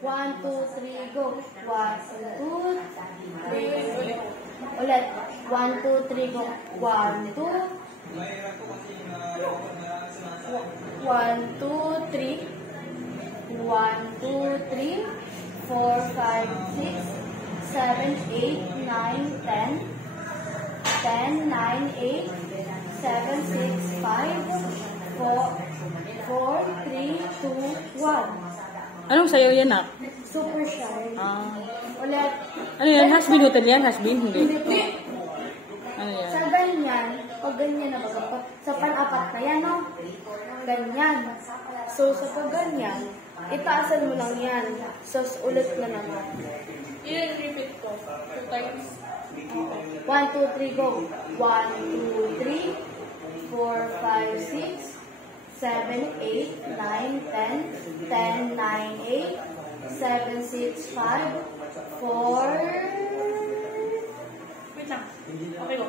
1, 2, 3, go. 1, 2, 3. Ulit. 1, 2, 3, go. 1, 2. 1, 2, 3. 1, 2, 3. 4, 5, 6, 7, 8, 9, 10. 10, 9, 8, 7, 6, 5, 4, 3, 2, 1. Anong sayaw yan, nak? Super shy. Ah. Ulit. Ano yan? Hasbin hotel yan? Hasbin? Hindi. Hindi. Ano yan? Sa ganyan, pag ganyan na baga, sa pan-apat na yan, no? Ganyan. So, sa pag-ganyan, itaasan mo lang yan. So, ulit na naman. I-repeat ko. 2 times. 1, 2, 3, go. 1, 2, 3, 4, 5, 6, 7, 8, 9, 10, 10, 9, 8, 7, 6, 5, 4, Wait lang. Okay, go.